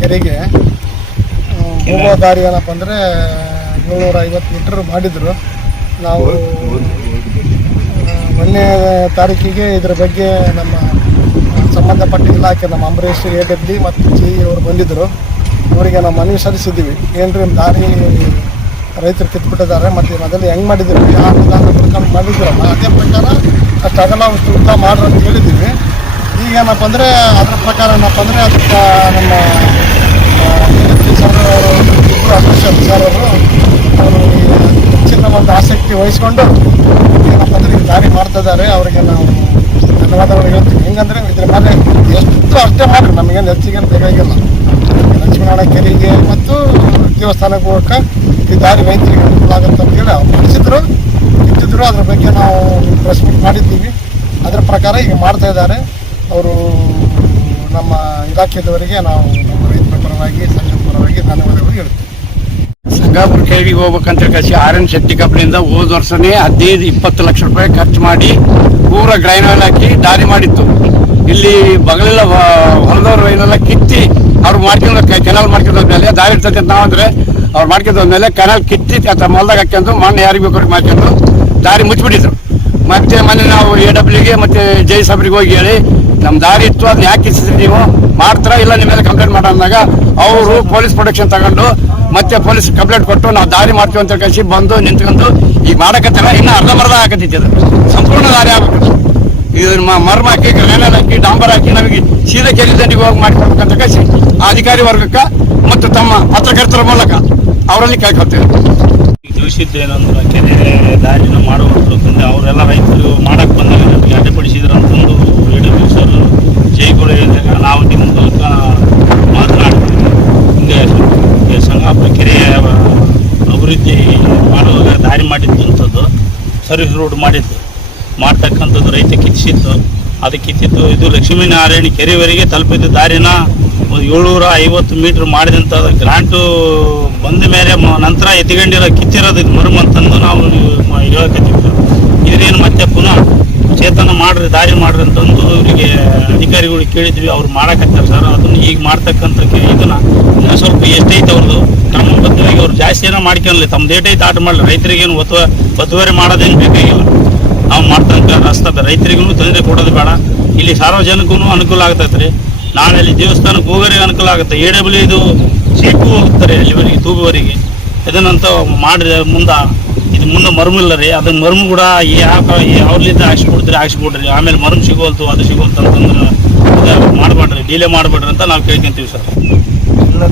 ಕೆರೆಗೆ ಹೋಗೋ ದಾರಿ ಏನಪ್ಪ ಅಂದರೆ ಏಳ್ನೂರ ಐವತ್ತು ಮೀಟರ್ ಮಾಡಿದರು. ನಾವು ಮೊನ್ನೆ ತಾರೀಕಿಗೆ ಇದರ ಬಗ್ಗೆ ನಮ್ಮ ಸಂಬಂಧಪಟ್ಟ ಇಲಾಖೆ ನಮ್ಮ ಅಂಬರೀಷ್ ಎ ಡಬ್ಲ್ಯೂ ಮತ್ತು ಜಿ ಅವರು ಬಂದಿದ್ದರು. ಅವರಿಗೆ ನಾವು ಮನವಿ ಸಲ್ಲಿಸಿದ್ದೀವಿ. ಏನ್ರಿ ದಾರಿ ರೈತರು ಕಿತ್ಬಿಟ್ಟಿದ್ದಾರೆ ಮತ್ತು ಮೊದಲು ಹೆಂಗೆ ಮಾಡಿದ್ದೀವಿ ಯಾವ ವಿಧಾನ ಪ್ರಕಾರ ಮಾಡಿದ್ದೀರಲ್ಲ ಅದೇ ಪ್ರಕಾರ ಅಷ್ಟು ಅವ್ರು ಉದ್ದ ಮಾಡ್ರಿ ಅಂತ ಹೇಳಿದ್ದೀವಿ. ಈಗ ಏನಪ್ಪ ಅಂದರೆ ಅದರ ಪ್ರಕಾರ ಏನಪ್ಪ ಅಂದರೆ ಅದಕ್ಕೆ ನಮ್ಮ ಆ, ಸರ್ ಇಬ್ಬರು ಅಫೀಷಿಯಲ್ ಸರ್ ಅವರು ಹೆಚ್ಚಿನ ಒಂದು ಆಸಕ್ತಿ ವಹಿಸ್ಕೊಂಡು ದಾರಿ ಮಾಡ್ತಾ ಇದ್ದಾರೆ, ಅವರಿಗೆ ನಾವು ಧನ್ಯವಾದಗಳು ಹೇಳ್ತೀವಿ ಹೆಂಗಂದ್ರೆ ಇದ್ರ ಮೇಲೆ ಎಷ್ಟು ಅಷ್ಟೇ ಮಾಡಿರಿ ನಮಗೇನು ಹೆಚ್ಚಿಗೇನು ಬೇಕಾಗಿಲ್ಲ. ಲಕ್ಷ್ಮೀನಾರಾಯಣ ಕೆರೆಗೆ ಮತ್ತು ದೇವಸ್ಥಾನಕ್ಕೆ ಹೋಗಕ್ಕೆ ಈ ದಾರಿ ರೈತರಿಗೆ ಅನುಕೂಲ ಆಗುತ್ತೆ ಅಂತೇಳಿ ಅವ್ರು ಮಾಡಿಸಿದ್ರು. ಇದ್ದಿದ್ರು ಅದ್ರ ಬಗ್ಗೆ ನಾವು ಪ್ರೆಸ್ ಮೀಟ್ ಮಾಡಿದ್ದೀವಿ. ಅದರ ಪ್ರಕಾರ ಈಗ ಮಾಡ್ತಾ ಇದ್ದಾರೆ. ಅವರು ನಮ್ಮ ಇಲಾಖೆಯವರಿಗೆ ನಾವು ನಮ್ಮ ರೈತರ ಪರವಾಗಿ, ಸಂಘದ ಪರವಾಗಿ ಧನ್ಯವಾದಗಳು ಹೇಳ್ತೀವಿ. ಸಂಗಾಪುರ ಕೆರೆಗೆ ಹೋಗ್ಬೇಕಂತ ಕಳಿಸಿ ಆರ್ ಎನ್ ಶೆಟ್ಟಿ ಕಂಪ್ನಿಯಿಂದ ಹೋದ ವರ್ಷನೇ ಹದಿನೈದು, ಇಪ್ಪತ್ತು ಲಕ್ಷ ರೂಪಾಯಿ ಖರ್ಚು ಮಾಡಿ ಪೂರ ಗ್ರೈನಲ್ ಹಾಕಿ ದಾರಿ ಮಾಡಿತ್ತು. ಇಲ್ಲಿ ಬಗಲೆಲ್ಲ ಹೊಲದವ್ರು ಏನೆಲ್ಲ ಕಿತ್ತಿ ಅವ್ರು ಮಾಡ್ಕೊಂಡು ಕೆನಲ್ ಮಾಡ್ಕೊಂಡ್ಮೇಲೆ ದಾರಿ ಇರ್ತದೆ ಅಂತ ನಾವಂದ್ರೆ ಅವ್ರು ಮಾಡ್ಕೊಂಡ್ಮೇಲೆ ಕೆನಾಲ್ ಕಿತ್ತಿ ಅಥವಾ ಹೊಲ್ದಾಗ ಹಾಕ್ಯಂಡು ಮಣ್ಣು ಯಾರಿಗೆ ಬೇಕು ಮಾಡ್ಕೊಂಡು ದಾರಿ ಮುಚ್ಚಿಬಿಟ್ಟಿದ್ರು ಮತ್ತೆ ಮೊನ್ನೆ ನಾವು ಎ ಡಬ್ಲ್ಯೂಗೆ ಮತ್ತೆ ಜೈ ಸಾಬ್ರಿಗೆ ಹೋಗಿ ಹೇಳಿ ನಮ್ಮ ದಾರಿ ಇತ್ತು ಅದನ್ನ ಯಾಕೆ ಕಿಸಿದ್ರಿ ನೀವು? ಮಾಡ್ತಾರ ಇಲ್ಲ ನಿಮ್ಮ ಮೇಲೆ ಕಂಪ್ಲೇಂಟ್ ಮಾಡೋ ಅಂದಾಗ, ಅವರು ಪೊಲೀಸ್ ಪ್ರೊಟೆಕ್ಷನ್ ತಗೊಂಡು ಮತ್ತೆ ಪೊಲೀಸ್ ಕಂಪ್ಲೇಂಟ್ ಕೊಟ್ಟು ನಾವು ದಾರಿ ಮಾಡ್ತೀವಿ ಅಂತ ಕಳಿಸಿ ಬಂದು ನಿಂತ್ಕೊಂಡು ಈಗ ಮಾಡಕತ್ತಾರ ಅರ್ಧ ಅರ್ಧಂಬರ್ಧ ಹಾಕತ್ತಿತ್ತು ಅದು. ಸಂಪೂರ್ಣ ದಾರಿ ಆಗ್ಬೇಕು ಇದು ಮ- ಮರ್ಮ ಹಾಕಿ ಗ್ರಾನೈಟ್ ಹಾಕಿ, ಡಾಂಬರ್ ಹಾಕಿ ನಮಗೆ ಸೀದಾ ಕೆರೆ ದಂಡಿಗೆ ಹೋಗಿ ಮಾಡಿಕೊಡ್ಬೇಕಂತ ಕಳಿಸಿ. ಅಧಿಕಾರಿ ವರ್ಗಕ್ಕೆ ಮತ್ತು ತಮ್ಮ ಪತ್ರಕರ್ತರ ಮೂಲಕ ಅವರಲ್ಲಿ ಕೇಳ್ಕೊಳ್ತೇವೆ. ತಿಳಿಸಿದ್ದೇನೆಂದ್ರೆ ಕೆರೆ ದಾರಿನ ಮಾಡುವಂಥದ್ದು ಅವರೆಲ್ಲ ರೈತರು ಮಾಡಕ್ಕೆ ಬಂದಾಗ ನಮಗೆ ಅಡ್ಡಿಪಡಿಸಿದ್ರು ಅಂತಂದು ಎಡಬಿ ಸರ್ ಜೈಗಳು ಹೇಳಿದಾಗ ನಾವು ನಿಮ್ಮ ಮೂಲಕ ಮಾತನಾಡ್ತೀವಿ ಹಿಂಗೆ ಈ ಸಂಗಾಪುರ ಕೆರೆಯ ಅಭಿವೃದ್ಧಿ ಮಾಡುವಾಗ ದಾರಿ ಮಾಡಿದ್ದಂಥದ್ದು ಸರ್ವಿಸ್ ರೋಡ್ ಮಾಡಿದ್ದು ಮಾಡ್ತಕ್ಕಂಥದ್ದು ರೈತ ಕಿತ್ತಿಸಿತ್ತು ಅದು ಕಿತ್ತಿತ್ತು ಇದು ಲಕ್ಷ್ಮೀನಾರಾಯಣ ಕೆರೆವರೆಗೆ ತಲುಪಿದ್ದು ದಾರಿನ ಒಂದು ಏಳ್ನೂರ ಐವತ್ತು ಮೀಟ್ರ್ ಮಾಡಿದಂಥ ಗ್ರಾಂಟು ಬಂದ ಮೇಲೆ ನಂತರ ಎತ್ತಿಗಂಡಿರೋ ಕಿತ್ತಿರೋದಕ್ಕೆ ಮರುಮಂತಂದು ನಾವು ಹೇಳಕತ್ತೀವಿ. ಇದನ್ನೇನು ಮತ್ತೆ ಪುನಃ ಚೇತನ ಮಾಡ್ರಿ, ದಾರಿ ಮಾಡ್ರಿ ಅಂತಂದು ಇವರಿಗೆ ಅಧಿಕಾರಿಗಳು ಕೇಳಿದ್ವಿ. ಅವ್ರು ಮಾಡಕತ್ತಾರೆ ಸರ್. ಅದನ್ನು ಈಗ ಮಾಡ್ತಕ್ಕಂಥ ಇದನ್ನ ಇನ್ನೂ ಸ್ವಲ್ಪ ಎಷ್ಟೈತೆ ಅವ್ರದ್ದು ಕ್ರಮಬದ್ಧವಾಗಿ ಅವ್ರು ಜಾಸ್ತಿ ಏನೋ ಮಾಡ್ಕೊಳ್ಳಿ ತಮ್ಮ ದೇಟೈತೆ ಆಟ ಮಾಡಲಿ. ರೈತರಿಗೇನು ಒತ್ತು ಒತ್ತುವರಿ ಮಾಡೋದೇನು ಬೇಕಾಗಿಲ್ಲ ನಾವು ಮಾಡ್ತಕ್ಕ ರಸ್ತೆ ರೈತರಿಗೂ ತೊಂದರೆ ಕೊಡೋದು ಬೇಡ. ಇಲ್ಲಿ ಸಾರ್ವಜನಿಕೂ ಅನುಕೂಲ ಆಗ್ತೈತೆ ರೀ ನಾಳೆ ಅಲ್ಲಿ ದೇವಸ್ಥಾನಕ್ಕೆ ಹೋಗೋರಿಗೆ ಅನುಕೂಲ ಆಗುತ್ತೆ. ಎ ಡಬ್ಲ್ಯೂ ಇದು ಸೀಟು ಹೋಗ್ತಾರೆ ಅಲ್ಲಿವರೆಗೆ, ತೂಗುವರೆಗೆ. ಇದನ್ನಂತ ಮಾಡಿದ್ರೆ ಮುಂದೆ ಇದು ಮುಂದೆ ಮರ್ಮಿಲ್ಲ ರೀ. ಅದನ್ನ ಮರ್ಮ್ ಕೂಡ ಯಾವ ಹಾಕ್ಸ್ಬಿಡ್ತೀರಿ ಹಾಕ್ಸ್ಬಿಡ್ರಿ ಆಮೇಲೆ ಮರ್ಮ್ ಸಿಗೋಲ್ತು ಅದು ಸಿಗೋಲ್ತು ಅಂತಂದ್ರೆ ಮಾಡಬೇಡ್ರಿ ಡಿಲೇ ಮಾಡಬೇಡ್ರಿ ಅಂತ ನಾವು ಕೇಳ್ಕೊಂತೀವಿ ಸರ್. ಇಲ್ಲ